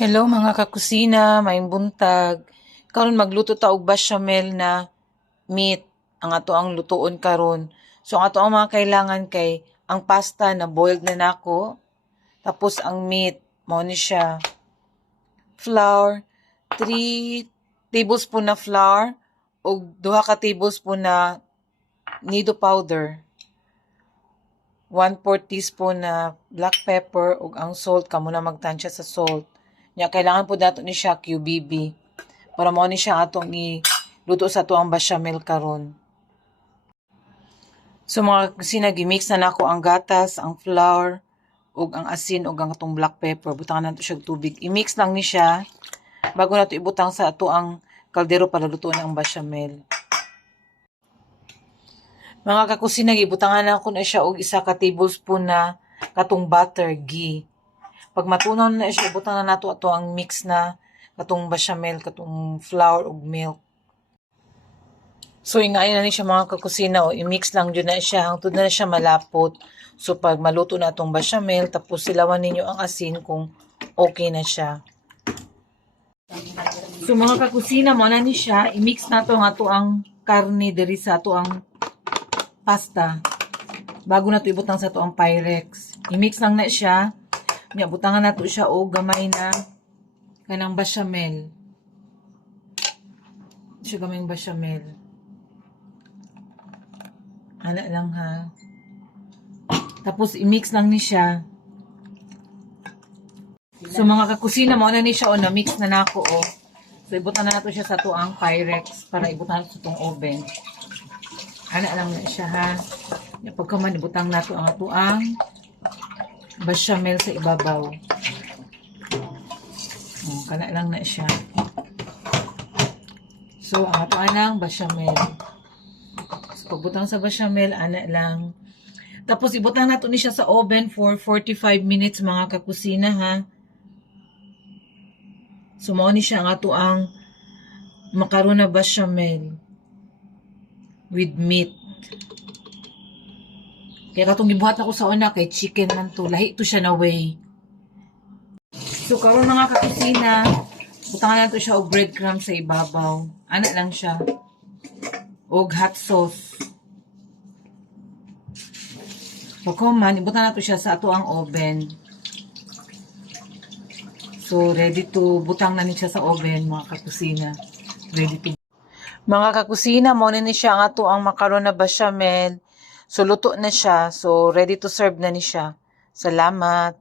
Hello mga kakusina, maayong buntag. Karon magluto ta og bechamel na meat ang ato ang lutuon karon. So ang ato ang mga kailangan kay ang pasta na boiled na nako, tapos ang meat mao ni siya. Flour, 3 tablespoon na flour ug 2 ka tablespoon na nido powder. 1/4 teaspoon na black pepper ug ang salt kamo na magtansya sa salt. Nya kailangan po dato ni siya QBB para mao ni siya atong luto sa ato ang bechamel karon. So mga kusina gimix na nako ang gatas, ang flour ug ang asin ug ang atong black pepper. Butangan nato siya tubig. I-mix lang ni siya bago nato ibutang sa ato ang kaldero para lutuon ang bechamel. Mga kakusina gibutangan na ko na siya og 1 ka tablespoon na katong butter ghee. Pag matunaw na siya, ibutang na nato ato ang mix na katong bechamel, katong flour ug milk. So ingayon na ni siya mga kakusina o i-mix lang jud na siya hangtod na siya malapot. So pag maluto na atong bechamel, tapos silawan ninyo ang asin kung okay na siya. So mga kakusina, mo na ni siya, i-mix nato ang ato ang karne diri sa ato ang pasta. Bago nato ibutang sa ato ang Pyrex. I-mix lang na siya. Nya butangan nato siya og gamay na kanang bechamel. Siya gamayng bechamel. Ana lang ha. Tapos i-mix lang ni siya. So mga kakusina, mo na ni siya o na-mix na nako o. So ibutan na nato siya sa ato ang Pyrex para ibutan sa itong oven. Ana lang na siya ha. Nya pagkaman ibutang nato ang ato ang bechamel sa ibabaw. Kana lang na siya. So, ang ato anang bechamel. So, pagbutang sa bechamel, ana lang. Tapos, ibutang nato ni siya sa oven for 45 minutes, mga kakusina, ha. So, mao ni siya ang ato ang macaron na bechamel with meat. Kaya katong gibuhat ako sa una kay chicken man to. Lahi to siya na way. So karon mga kakusina, butangan nato siya og breadcrumbs sa ibabaw. Ana lang siya. Og hot sauce. Pagkuman, ibutan nato siya sa ato ang oven. So ready to butang na ni siya sa oven mga kakusina. Ready to. Mga kakusina, mo na ni siya ang ato ang macaron na bechamel. So, luto na siya. So, ready to serve na ni siya. Salamat.